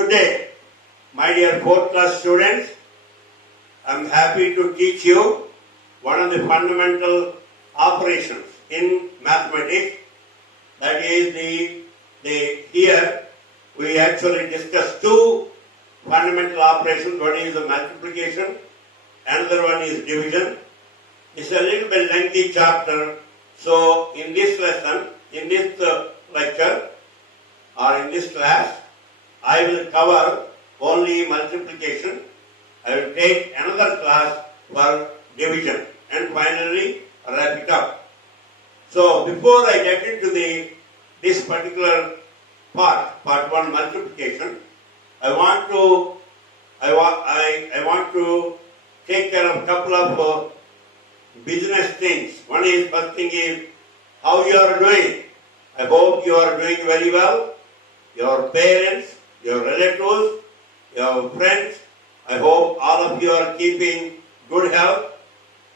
Good day, my dear 4th class students. I am happy to teach you one of the fundamental operations in mathematics. That is here we actually discuss two fundamental operations. One is the multiplication, another one is division. It's a little bit lengthy chapter. So in this lesson, in this lecture or in this class, I will cover only multiplication. I will take another class for division and finally wrap it up. So before I get into this particular part 1 multiplication, I want to take care of a couple of business things. First thing is how you are doing. I hope you are doing very well. Your parents, your relatives, your friends, I hope all of you are keeping good health,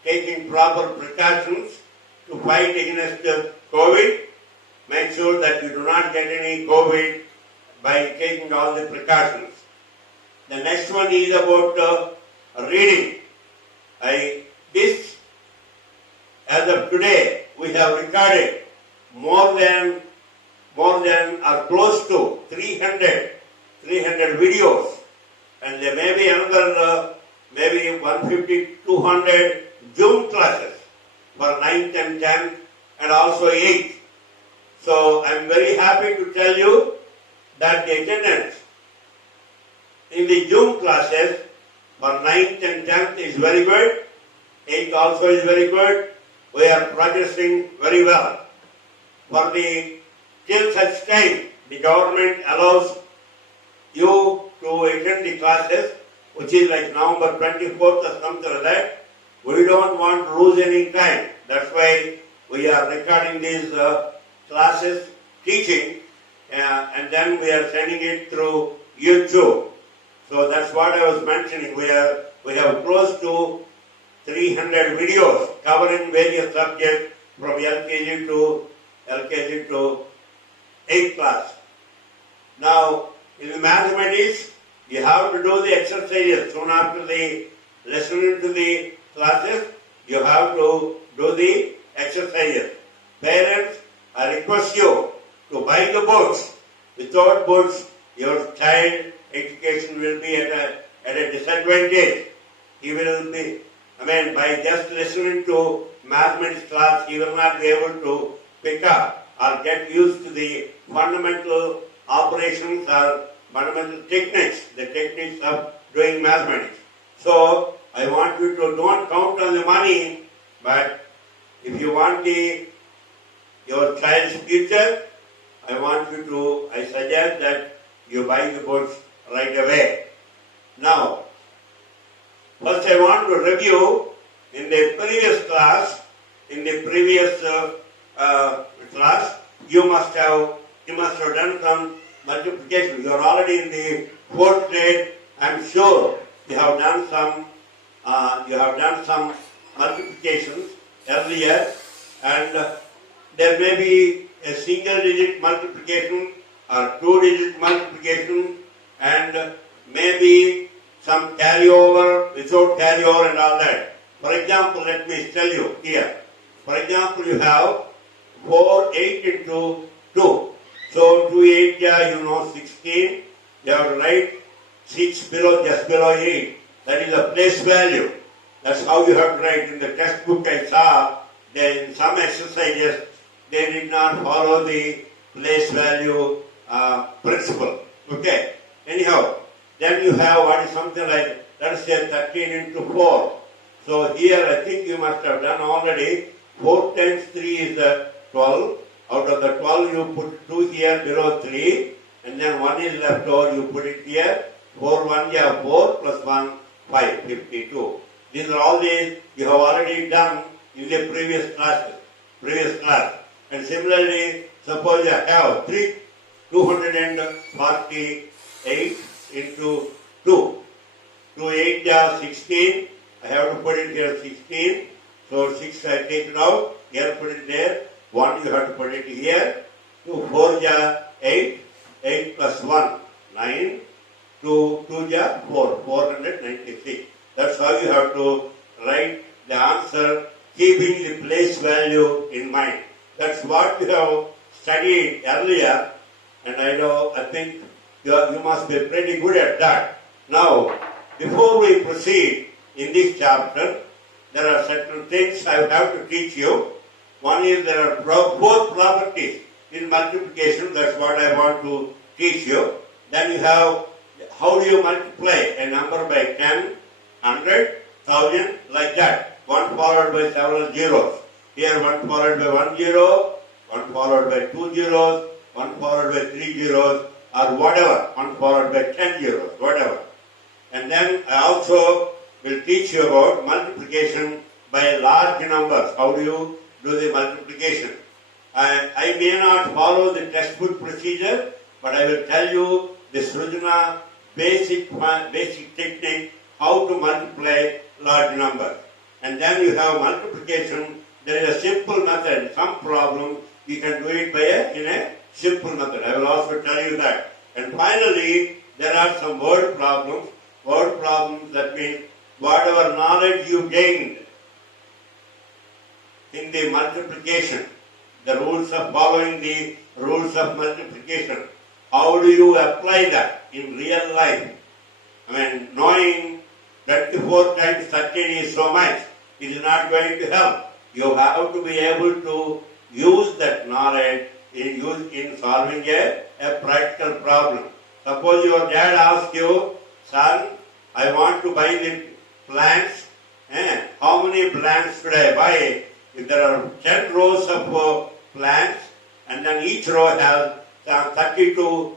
taking proper precautions to fight against COVID. Make sure that you do not get any COVID by taking all the precautions. The next one is about reading. As of today, we have recorded more than or close to 300 videos, and there may be another maybe 150, 200 Zoom classes for 9th and 10th and also 8th. So I am very happy to tell you that the attendance in the Zoom classes for 9th and 10th is very good. 8th also is very good. We are progressing very well. Till such time the government allows you to attend the classes, which is like November 24th or something like that. We don't want to lose any time. That's why we are recording these classes, teaching, and then we are sending it through YouTube. So that's what I was mentioning. We have close to 300 videos covering various subjects from LKG to 8th class. Now, in the mathematics, you have to do the exercises. Soon after the listening to the classes, you have to do the exercises. Parents, I request you to buy the books. Without books, your child education will be at a disadvantage. He will be, by just listening to mathematics class, he will not be able to pick up or get used to the fundamental operations or fundamental techniques, the techniques of doing mathematics. So, I want you to don't count on the money, but if you want your child's future, I suggest that you buy the books right away. Now, first I want to review in the previous class, class, you must have done some multiplication. You are already in the 4th grade. I am sure you have done some multiplications earlier, and there may be a single-digit multiplication or 2-digit multiplication, and maybe some carryover, without carryover and all that. For example, let me tell you here. For example, you have 8 into 2. So 2 8 16. You have to write 6 just below 8. That is a place value. That's how you have to write. In the textbook I saw, in some exercises, they did not follow the place value principle. Okay. Anyhow, then you have what is something like, let us say 13 into 4. So here I think you must have done already. 4 times 3 is 12. Out of the 12 you put 2 here below 3, and then 1 is left over, you put it here. 4 1 you have 4 plus 1 5, 52. These are all these you have already done in the previous class. And similarly, suppose you have 248 into 2. 2 8 16. I have to put it here 16. So 6 I take it out. Here put it there. 1 you have to put it here. 2 4 8. 8 plus 1, 9. 2 ja 4, 496. That's how you have to write the answer, keeping the place value in mind. That's what you have studied earlier, and I think you must be pretty good at that. Now, before we proceed in this chapter, there are certain things I have to teach you. One is there are four properties in multiplication. That's what I want to teach you. Then you have how do you multiply a number by 10, 100, 1000, like that. One followed by several zeros. Here one followed by 1 zero, one followed by 2 zeros, one followed by 3 zeros, or whatever, one followed by 10 zeros, whatever. And then I also will teach you about multiplication by large numbers. How do you do the multiplication? I may not follow the textbook procedure, but I will tell you the Srujana basic technique how to multiply large numbers. And then you have multiplication. There is a simple method. Some problem you can do it in a simple method. I will also tell you that. And finally, there are some word problems. Word problems, that means whatever knowledge you gained in the multiplication, the rules of following the rules of multiplication, how do you apply that in real life? I mean, knowing 24 times 13 is so much, it is not going to help. You have to be able to use that knowledge in solving a practical problem. Suppose your dad asks you, son, I want to buy the plants. How many plants should I buy? If there are 10 rows of plants, and then each row has 32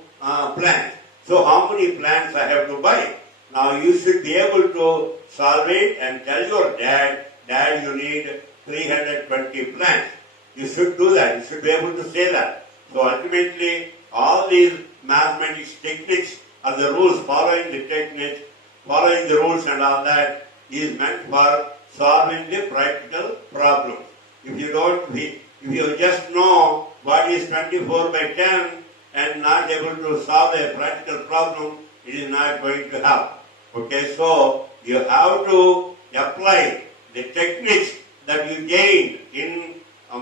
plants. So how many plants I have to buy? Now you should be able to solve it and tell your dad, Dad, you need 320 plants. You should do that. You should be able to say that. So ultimately, all these mathematics techniques are the rules, following the techniques, following the rules and all that is meant for solving the practical problems. If you just know what is 24 by 10 and not able to solve a practical problem, it is not going to help. Okay, so you have to apply the techniques that you gained in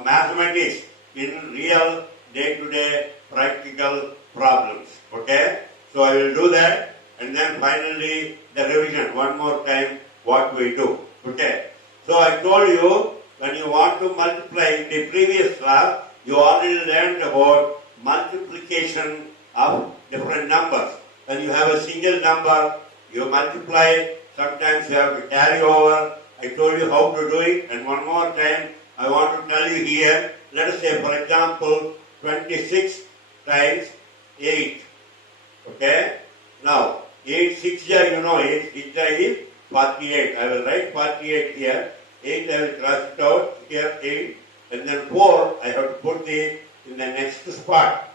mathematics in real day-to-day practical problems. Okay, so I will do that, and then finally the revision one more time what we do. Okay, so I told you when you want to multiply in the previous class, you already learned about multiplication of different numbers. When you have a single number, you multiply, sometimes you have to carry over. I told you how to do it, and one more time I want to tell you here. Let us say, for example, 26 times 8. Okay? Now, 8 6 you know, 8 6 is 48. I will write 48 here. 8 I will cross it out. Here 8. And then 4 I have to put in the next spot.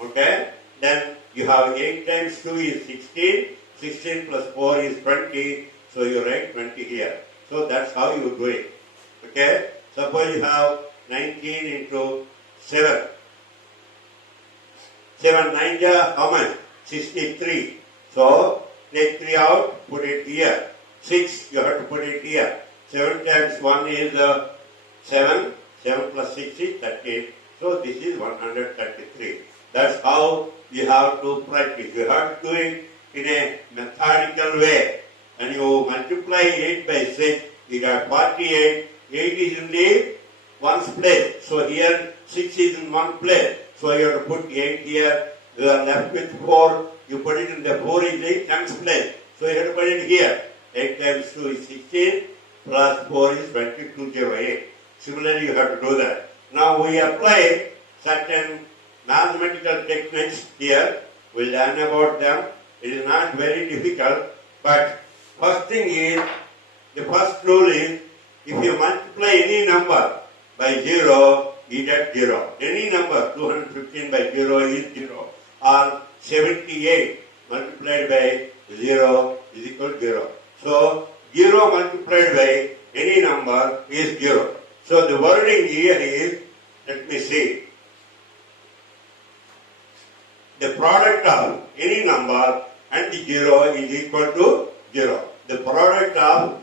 Okay? Then you have 8 times 2 is 16. 16 plus 4 is 20. So you write 20 here. So that's how you do it. Okay? Suppose you have 19 into 7. 7 9 how much? 63. So take 3 out, put it here. 6 you have to put it here. 7 times 1 is 7. 7 plus 6 is 13. So this is 133. That's how you have to practice. You have to do it in a methodical way. When you multiply 8 by 6, you got 48. 8 is in the ones place. So here 6 is in one place. So you have to put 8 here. You are left with 4. You put it in the 4 is the 10th place. So you have to put it here. 8 times 2 is 16. Plus 4 is 2208. Similarly, you have to do that. Now we apply certain mathematical techniques here. We learn about them. It is not very difficult. But first thing is, the first rule is, if you multiply any number by 0, you get 0. Any number, 215 by 0 is 0. Or 78 multiplied by 0 is equal to 0. So, 0 multiplied by any number is 0. So, the wording here is, let me see, the product of any number and 0 is equal to 0. The product of,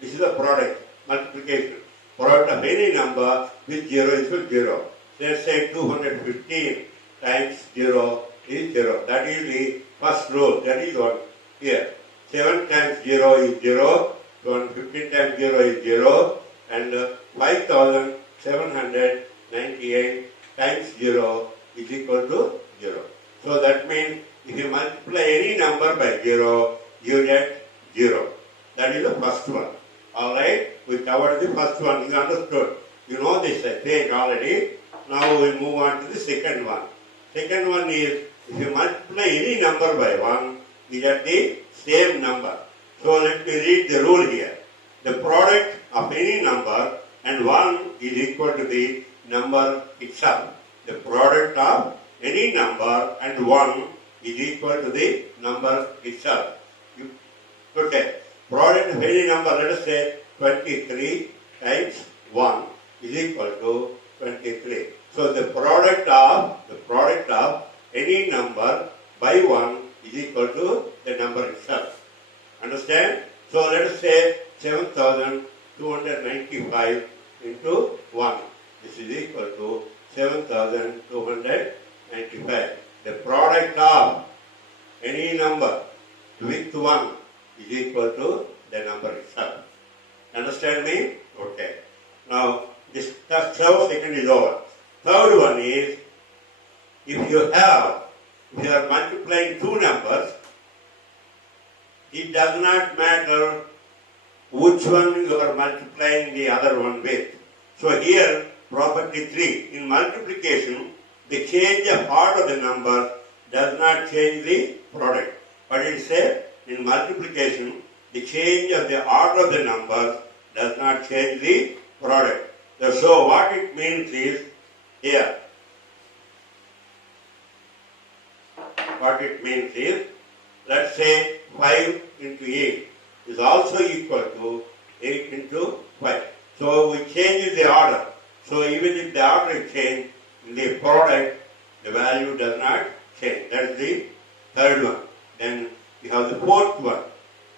this is the product, multiplication. Product of any number with 0 is equal to 0. Let's say 215 times 0 is 0. That is the first rule. That is one here. 7 times 0 is 0. 215 times 0 is 0. And 5798 times 0 is equal to 0. So that means if you multiply any number by 0, you get 0. That is the first one. Alright, we covered the first one. You understood. You know this, I think, already. Now we move on to the second one. Second one is, if you multiply any number by 1, you get the same number. So let me read the rule here. The product of any number and 1 is equal to the number itself. The product of any number and 1 is equal to the number itself. Okay. Product of any number, let us say 23 times 1 is equal to 23. So the product of any number by 1 is equal to the number itself. Understand? So let us say 7,295 into 1. This is equal to 7,295. The product of any number with 1 is equal to the number itself. Understand me? Okay. Now, this second is over. Third one is, if you are multiplying two numbers, it does not matter which one you are multiplying the other one with. So here, property 3, in multiplication, the change of order of the number does not change the product. But it says, in multiplication, the change of the order of the numbers does not change the product. So what it means is, here, what it means is, let's say 5 into 8 is also equal to 8 into 5. So we change the order. So even if the order is changed, in the product, the value does not change. That's the third one. Then we have the fourth one.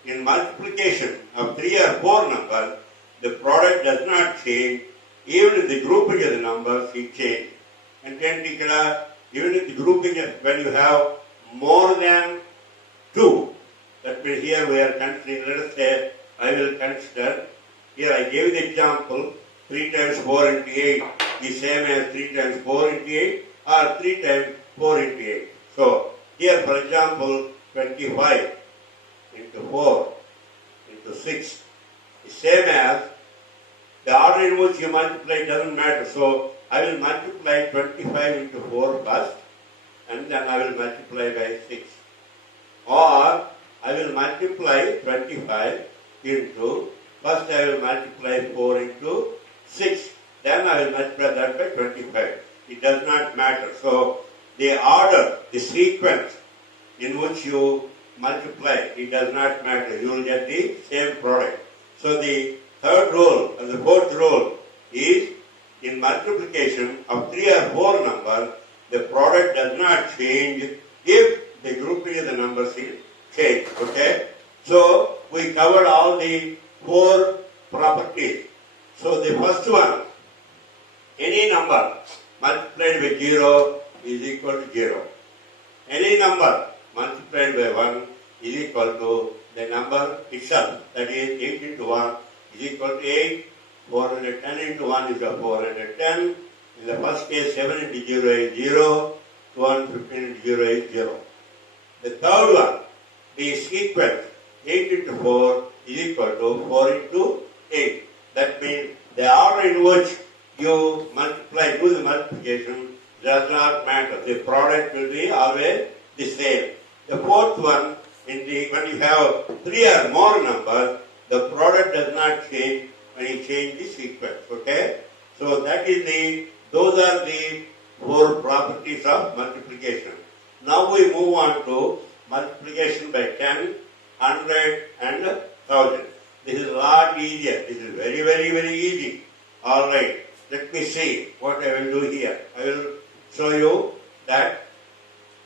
In multiplication of 3 or 4 numbers, the product does not change. Even if the grouping of the numbers is changed. And then even if the grouping, when you have more than 2, that means here we are considering, let us say, I will consider, here I gave the example, 3 times 4 into 8 is same as 3 times 4 into 8 or 3 times 4 into 8. So, here for example, 25 into 4 into 6 is same as, the order in which you multiply doesn't matter. So, I will multiply 25 into 4 first and then I will multiply by 6. Or, I will multiply 25 into, first I will multiply 4 into 6. Then I will multiply that by 25. It does not matter. So, the order, the sequence in which you multiply, it does not matter. You will get the same product. So, the third rule and the fourth rule is, in multiplication of 3 or 4 numbers, the product does not change if the grouping of the numbers is changed. Okay? So, we covered all the 4 properties. So, the first one, any number multiplied by 0 is equal to 0. Any number multiplied by 1 is equal to the number itself. That is 8 into 1 is equal to 8. 410 into 1 is 410. In the first case, 7 into 0 is 0. 215 into 0 is 0. The third one, the sequence 8 into 4 is equal to 4 into 8. That means the order in which you multiply, do the multiplication does not matter. The product will be always the same. The fourth one, when you have 3 or more numbers, the product does not change when you change the sequence. Okay? So those are the 4 properties of multiplication. Now we move on to multiplication by 10, 100 and 1000. This is a lot easier. This is very, very, very easy. Alright, let me see what I will do here. I will show you that,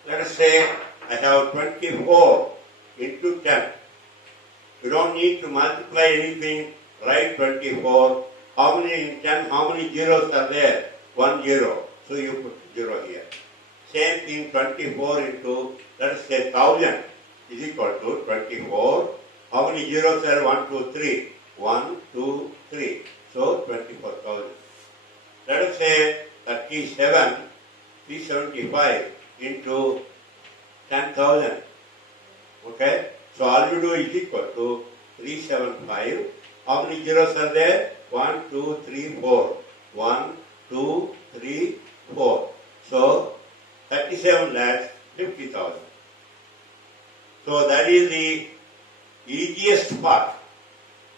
let us say I have 24 into 10. You don't need to multiply anything, write 24. How many in 10, how many zeros are there? 1 0. So you put 0 here. Same thing, 24 into, let us say 1000 is equal to 24. How many zeros are 1, 2, 3? 1, 2, 3. So 24,000. Let us say 375 into 10,000. Okay? So all you do is equal to 375. How many zeros are there? 1, 2, 3, 4. 1, 2, 3, 4. So 37 lakhs 50,000. So that is the easiest part.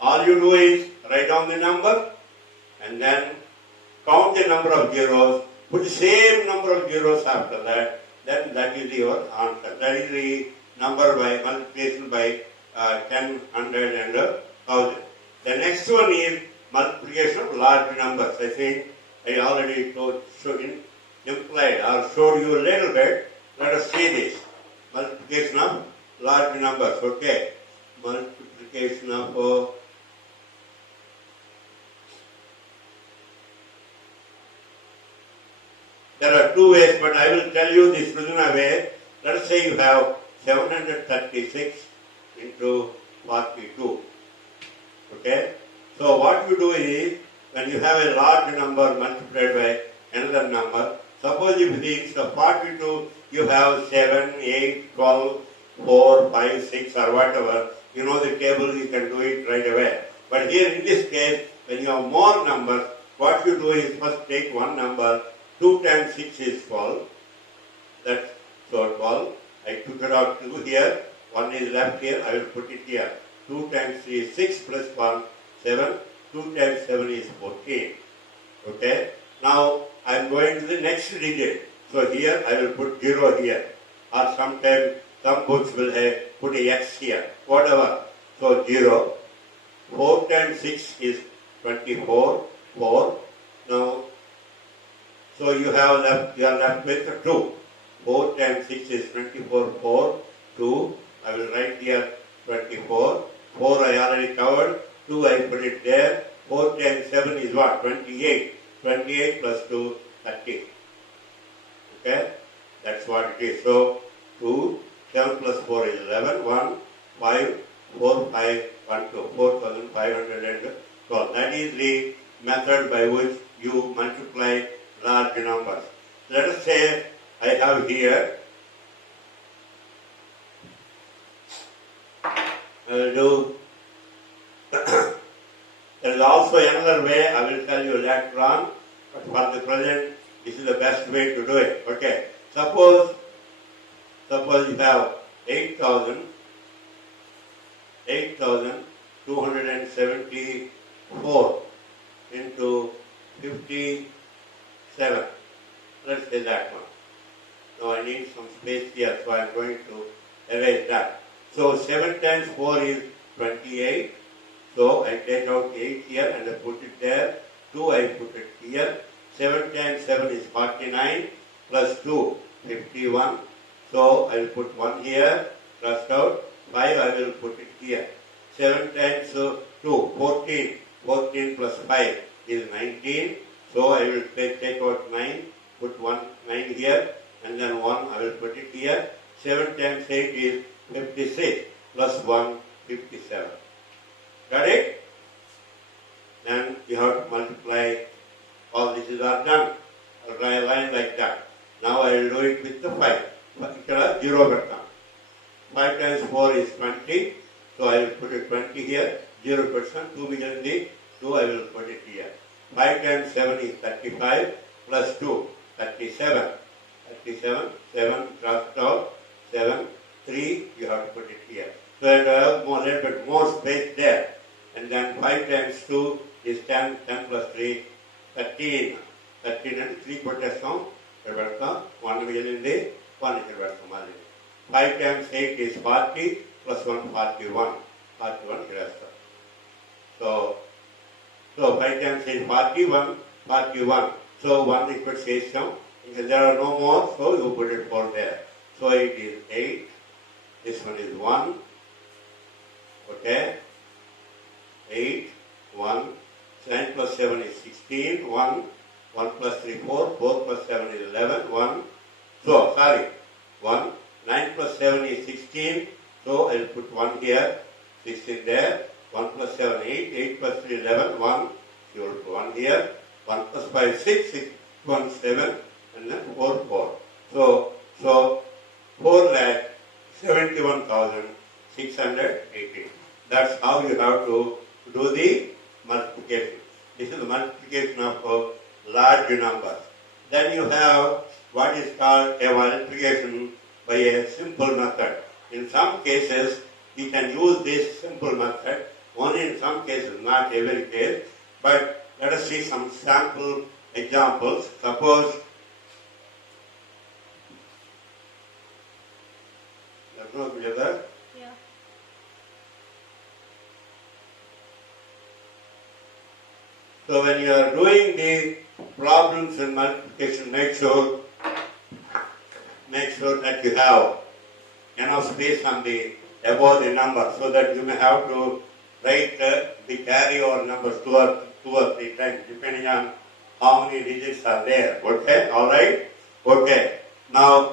All you do is write down the number and then count the number of zeros, put the same number of zeros after that, then that is your answer. That is the number by multiplication by 10, 100 and 1000. The next one is multiplication of large numbers. I think I already implied or showed you a little bit. Let us see this. Multiplication of large numbers. Okay. Multiplication of there are two ways, but I will tell you the Srudana way. Let us say you have 736 into 42. Okay? So what you do is, when you have a large number multiplied by another number, suppose if instead of 42, you have 7, 8, 12, 4, 5, 6 or whatever, you know the table, you can do it right away. But here in this case, when you have more numbers, what you do is first take one number, 2 times 6 is 12. That's so 12. I took it out 2 here. 1 is left here. I will put it here. 2 times 3 is 6 plus 1, 7. 2 times 7 is 14. Okay. Now I am going to the next digit. So here I will put 0 here. Or sometimes some books will have put a x here. Whatever. So 0. 4 times 6 is 24. 4. Now so you are left with 2. 4 times 6 is 24, 4, 2. I will write here 24. 4 I already covered. 2 I put it there. 4 times 7 is what? 28. 28 plus 2, 30. Okay? That's what it is. So 2, 7 plus 4 is 11. 1, 5, 4, 5, 1, 2. 4,512. That is the method by which you multiply large numbers. Let us say I have here, I will do, there is also another way, I will tell you later on, but for the present, this is the best way to do it. Okay, suppose you have 8,274 into 57. Let's say that one. Now I need some space here, so I am going to erase that. So 7 times 4 is 28. So I take out 8 here and I put it there. 2 I put it here. 7 times 7 is 49 plus 2, 51. So I will put 1 here, crossed out. 5 I will put it here. 7 times 2, 14. 14 plus 5 is 19. So I will take out 9, put 9 here, and then 1 I will put it here. 7 times 8 is 56 plus 1, 57. Got it? Then you have to multiply. All this is all done. I'll draw a line like that. Now I will do it with the 5. Ikkada 0 percent. 5 times 4 is 20. So I will put it 20 here. 0%. 2 million the 2 I will put it here. 5 times 7 is 35 plus 2, 37. 37, 7 crossed out, 7, 3, you have to put it here. So I have a little bit more space there. And then 5 times 2 is 10, 10 plus 3, 13. 13 and 3 ಕೊಟ್ಟೆಸ್ತಾಂ 1 million ಇದೆ 1 ಇರಬೇಕು ಮಾಡಿ 5 times 8 is 40 plus 1 41 ಇರಬೇಕು. So 5 times 8 41. So 1 equals 8 now. If there are no more, so you put it 4 there. So So it is 8. This one is 1. Okay. 8, 1. 9 plus 7 is 16. 1. 1 plus 3, 4. 4 plus 7 is 11. 1. So, sorry. 1. 9 plus 7 is 16. So, I will put 1 here. 6 in there. 1 plus 7, 8. 8 plus 3, 11. 1. You will put 1 here. 1 plus 5, 6. 6, 1, 7. And then 4, 4. So 4,71,618. That's how you have to do the multiplication. This is the multiplication of large numbers. Then you have what is called a multiplication by a simple method. In some cases, you can use this simple method, only in some cases, not every case. But let us see some sample examples. Suppose together. Yeah. So when you are doing the problems in multiplication, make sure that you have enough space on the above the number, so that you may have to write the carry over numbers two or 3 times, depending on how many digits are there. Okay, all right. Okay. Now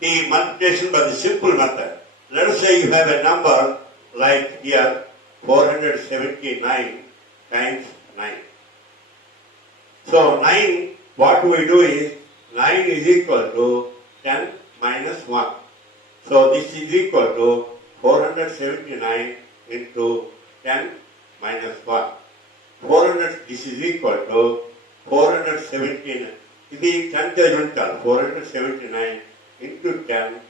the multiplication by the simple method. Let us say you have a number like here 479 times 9. So 9, what we do is 9 is equal to 10 minus 1. So this is equal to 479 into 10 minus 1. This is equal to 479. This is 10 479 into 10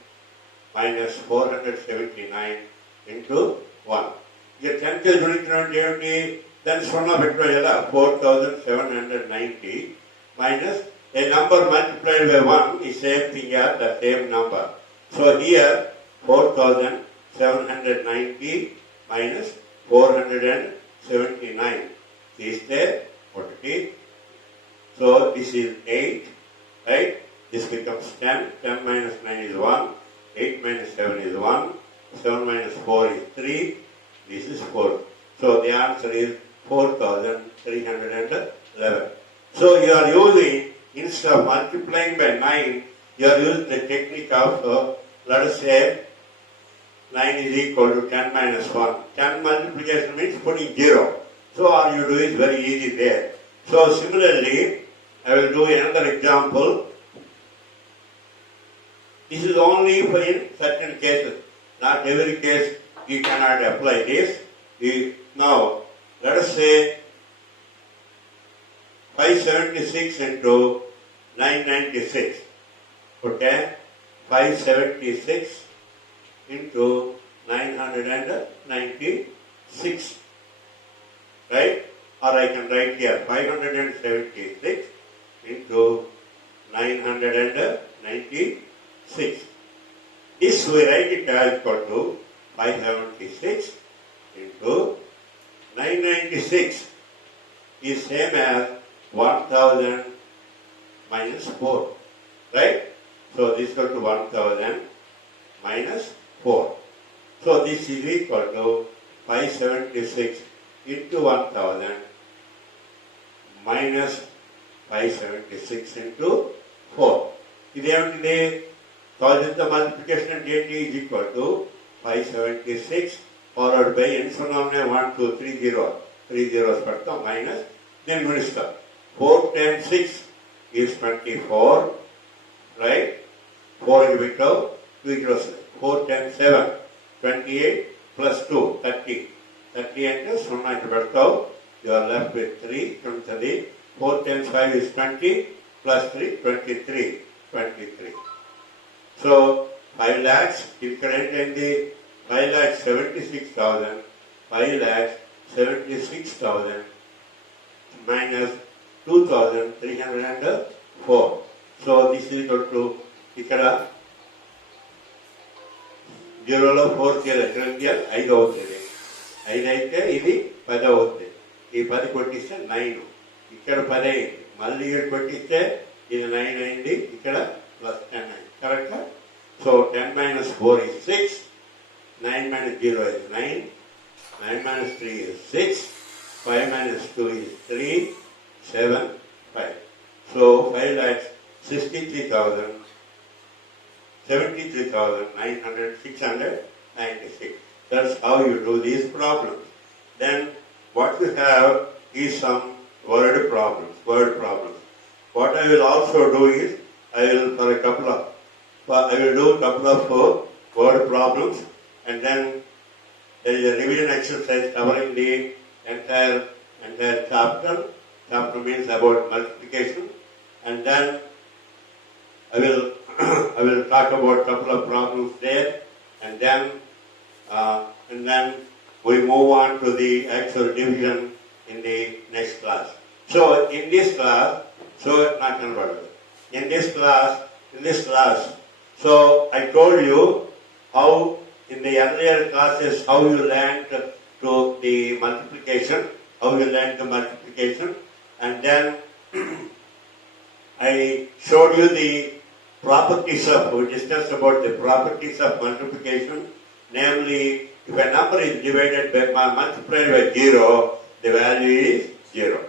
minus 479 into 1. ಈಗ 10th unit then sum of it 4,790 minus a number multiplied by 1 is same thing as the same number. So here 4,790 minus 479 is there. What it is? So this is 8, right? This becomes 10. 10 minus 9 is 1. 8 minus 7 is 1. 7 minus 4 is 3. This is 4. So the answer is 4,311. So you are using, instead of multiplying by 9, you are using the technique of, let us say, 9 is equal to 10 minus 1. 10 multiplication means putting 0. So all you do is very easy there. So similarly, I will do another example. This is only for in certain cases. Not every case you cannot apply this. Now, let us say 576 into 996. Okay? 576 into 996. Right? Or I can write here 576 into 996. This we write it as equal to 576 into 996 is same as 1000 minus 4. Right? So this is equal to 1000 minus 4. So this is equal to 576 into 1000 minus 576 into 4. This is the multiplication and dt is equal to 576 followed by n phenomenon 1, 2, 3 zeros. 3 zeros minus, then gunistar. 4 times 6 is 24, right? 4 is bit of 2 zeros. 4 times 7, 28 plus 2, 30. 30 and 0 into berthav, you are left with 3 from 30. 4 times 5 is 20 plus 3, 23. 23. So 5 lakhs, you can enter the 5,76,000, 5,76,000 minus 2,304. So this is equal to ikkada 0 lo 4 eక్కడ 5 అవుతుంది 5 అయితే ఇది 10 అవుతుంది ఈ 10 కొట్టిస్తే 9 ఇక్కడ 10 అయింది మళ్ళీ ఇక్కడ కొట్టిస్తే ఇది 9 అయింది ఇక్కడ plus 10, correct? So 10 minus 4 is 6, 9 minus 0 is 9, 9 minus 3 is 6, 5 minus 2 is 3, 7, 5. So 5 lakhs 63,000, 73,900, 696. That's how you do these problems. Then what you have is some word problems. What I will also do is, I will do a couple of word problems, and then there is a revision exercise covering the entire chapter. Chapter means about multiplication, and then I will talk about a couple of problems there, and then we move on to the actual division in the next class. So in this class, so I told you how in the earlier classes how you learned to the multiplication, and then I showed you the properties of, we discussed about the properties of multiplication, namely if a number is divided by multiplied by 0, the value is 0.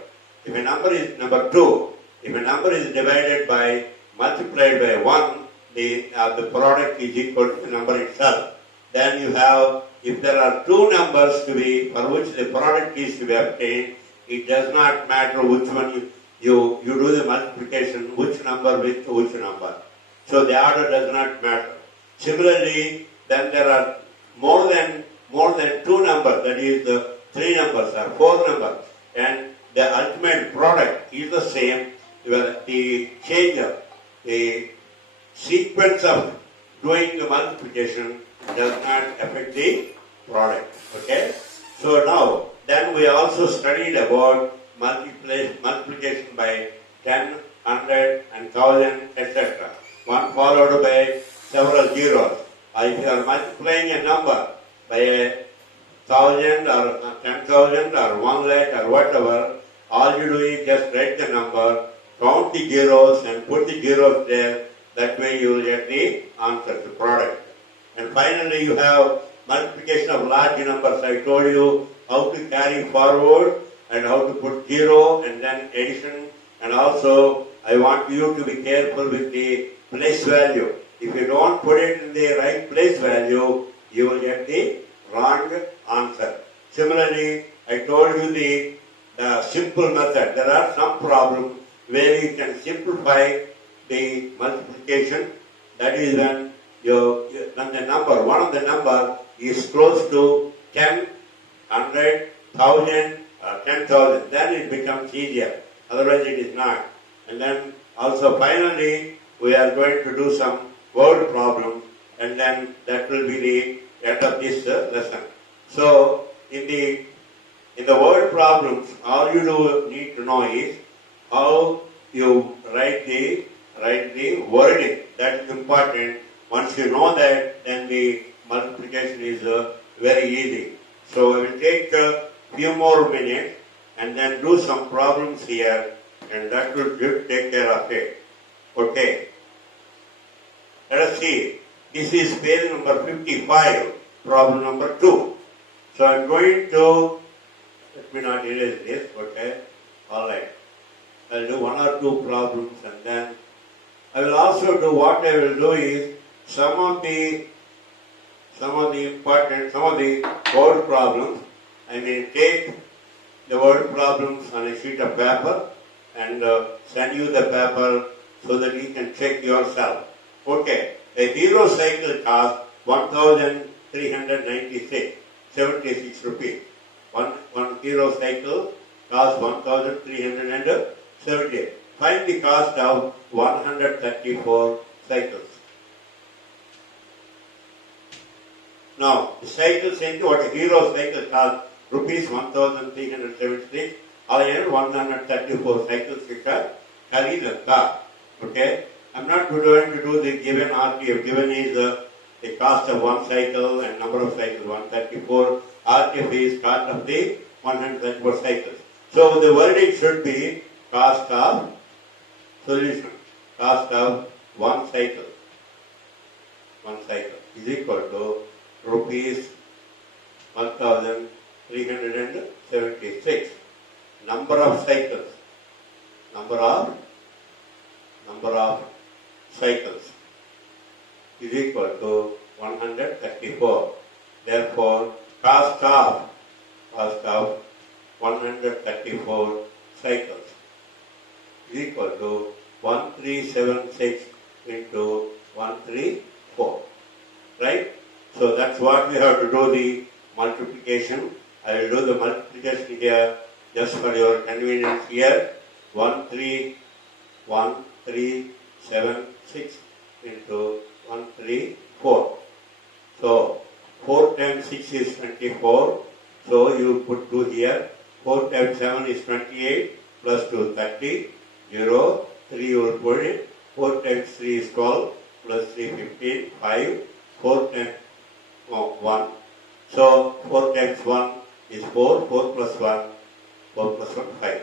If a number is number 2, if a number is divided by multiplied by 1, the product is equal to the number itself. Then you have, if there are two numbers for which the product is to be obtained, it does not matter which one you do the multiplication, which number with which number. So the order does not matter. Similarly, then there are more than two numbers, that is the 3 numbers or 4 numbers, and the ultimate product is the same. The change of the sequence of doing the multiplication does not affect the product. Okay? So now, then we also studied about multiplication by 10, 100 and 1000, etc. One followed by several zeros. If you are multiplying a number by 1,000 or 10,000 or 1 lakh or whatever, all you do is just write the number, count the zeros and put the zeros there. That way you will get the answer, the product. And finally you have multiplication of large numbers. I told you how to carry forward and how to put 0 and then addition. And also I want you to be careful with the place value. If you don't put it in the right place value, you will get the wrong answer. Similarly, I told you the simple method. There are some problems where you can simplify the multiplication. That is when when the number, one of the number is close to 10, 100, 1000, 10,000. Then it becomes easier. Otherwise it is not. And then also finally we are going to do some word problem, and then that will be the end of this lesson. So in the word problems, all you need to know is how you write the wording. That is important. Once you know that, then the multiplication is very easy. So I will take a few more minutes and then do some problems here, and that will take care of it. Okay. Let us see. This is page number 55, problem number 2. So I am going to, let me not erase this, okay? Alright. I will do 1 or 2 problems, and then I will also do, what I will do is some of the word problems. I may take the word problems on a sheet of paper and send you the paper so that you can check yourself. Okay, a hero cycle costs 1,396 rupees. One hero cycle costs 1,378. Find the cost of 134 cycles. Now, the cycles into what a hero cycle costs rupees 1,376. Or 134 cycles which are carried the car. Okay? I'm not going to do the given RTF. Given is the cost of one cycle and number of cycles, 134. RTF is cost of the 134 cycles. So the wording should be cost of solution. Cost of one cycle is equal to rupees 1376. Number of cycles is equal to 134. Therefore, cost of 134 cycles is equal to 1376 into 134. Right? So that's what we have to do the multiplication. I will do the multiplication here just for your convenience here. 131,376 into 134. So 4 times 6 is 24. So you put 2 here. 4 times 7 is 28 plus 2 30. 0. 3 you will put it. 4 times 3 is 12 plus 3 15. 5. 4 times 1. So 4 times 1 is 4. 4 plus 1. 4 plus 1 5.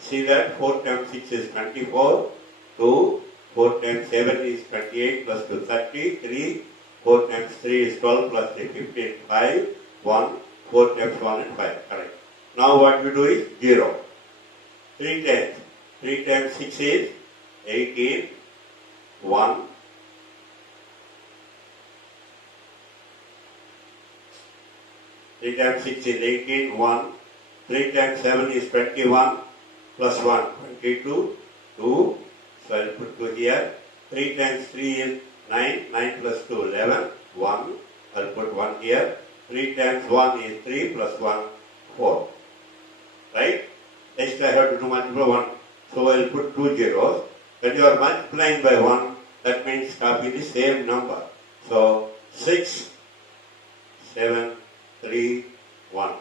See that 4 times 6 is 24. 2. 4 times 7 is 28 plus 2 30. 3. 4 times 3 is 12 plus 3 15. 5. 1. 4 times 1 and 5. Correct. Now what we do is 0. 3 times. 3 times 6 is 18. 1. 3 times 6 is 18. 1. 3 times 7 is 21. Plus 1. 22. 2. So I'll put 2 here. 3 times 3 is 9. 9 plus 2, 11. 1. I'll put 1 here. 3 times 1 is 3 plus 1, 4. Right? Next I have to do multiply 1. So I'll put 2 zeros. When you are multiplying by 1, that means copy the same number. So 6, 7, 3, 1.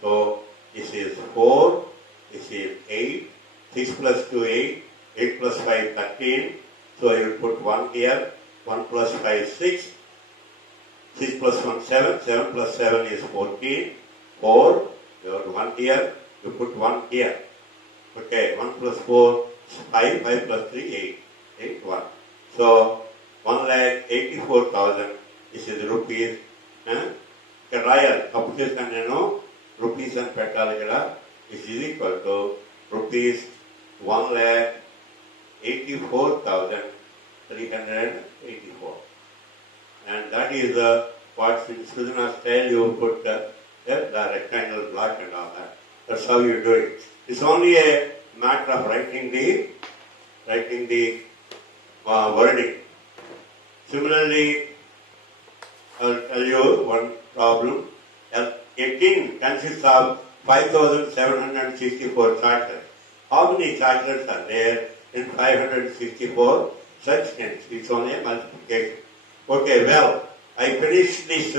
So this is 4. This is 8. 6 plus 2, 8. 8 plus 5, 13. So I will put 1 here. 1 plus 5, 6. 6 plus 1, 7. 7 plus 7 is 14. 4. You have 1 here. You put 1 here. Okay. 1 plus 4 is 5. 5 plus 3, 8. 8, 1. So 1,84,000. This is rupees. Royal. Rupees and petal. This is equal to rupees 1,84,384. And that is what in Sudhana style you put the rectangle block and all that. That's how you do it. It's only a matter of writing the wording. Similarly, I'll tell you one problem. A tin consists of 5,764 chocolates. How many chocolates are there in 564 such tins? It's only a multiplication. Okay, well, I finished this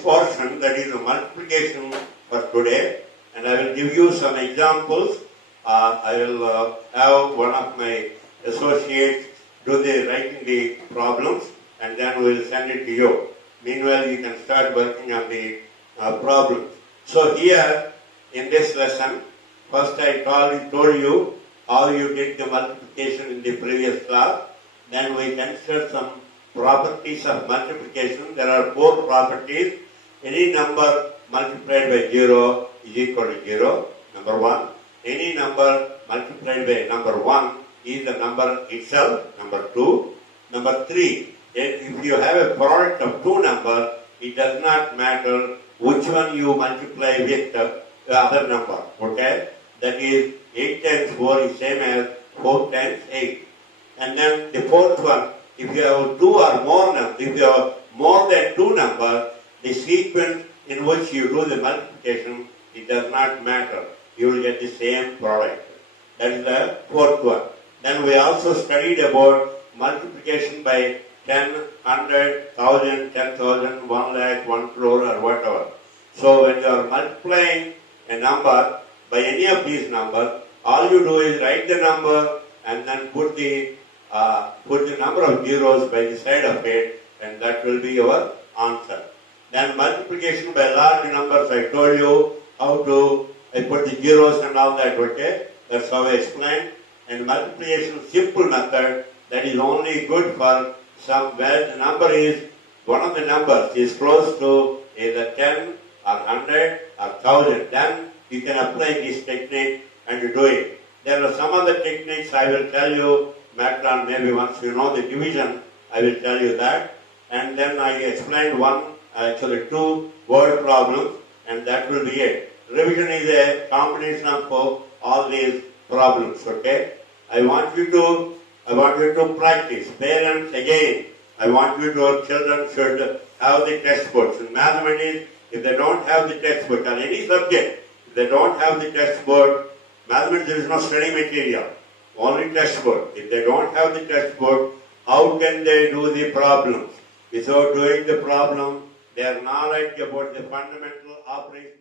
portion, that is the multiplication for today, and I will give you some examples. I will have one of my associates do the writing the problems, and then we will send it to you. Meanwhile, you can start working on the problems. So here, in this lesson, first I told you how you did the multiplication in the previous class. Then we considered some properties of multiplication. There are 4 properties. Any number multiplied by 0 is equal to 0, number 1. Any number multiplied by number 1 is the number itself, number 2. Number 3, if you have a product of 2 numbers, it does not matter which one you multiply with the other number. Okay? That is 8 times 4 is same as 4 times 8. And then the 4th one, if you have 2 or more numbers, if you have more than 2 numbers, the sequence in which you do the multiplication, it does not matter. You will get the same product. That is the 4th one. Then we also studied about multiplication by 10, 100, 1000, 10,000, 1 lakh, 1 crore or whatever. So when you are multiplying a number by any of these numbers, all you do is write the number and then put the number of zeros by the side of it, and that will be your answer. Then multiplication by large numbers, I told you how to, I put the zeros and all that, okay? That's how I explained. and multiplication simple method that is only good for some where the number is, one of the numbers is close to either 10 or 100 or 1000. Then you can apply this technique and do it. There are some other techniques I will tell you later on, maybe once you know the division, I will tell you that. And then I explained actually two word problems, and that will be it. Revision is a combination of all these problems, okay? I want you to practice. Parents, again, I want your children should have the textbooks. In mathematics, if they don't have the textbook on any subject, if they don't have the textbook, mathematics there is no study material, only textbook. If they don't have the textbook, how can they do the problems? Without doing the problem, their knowledge about the fundamental operation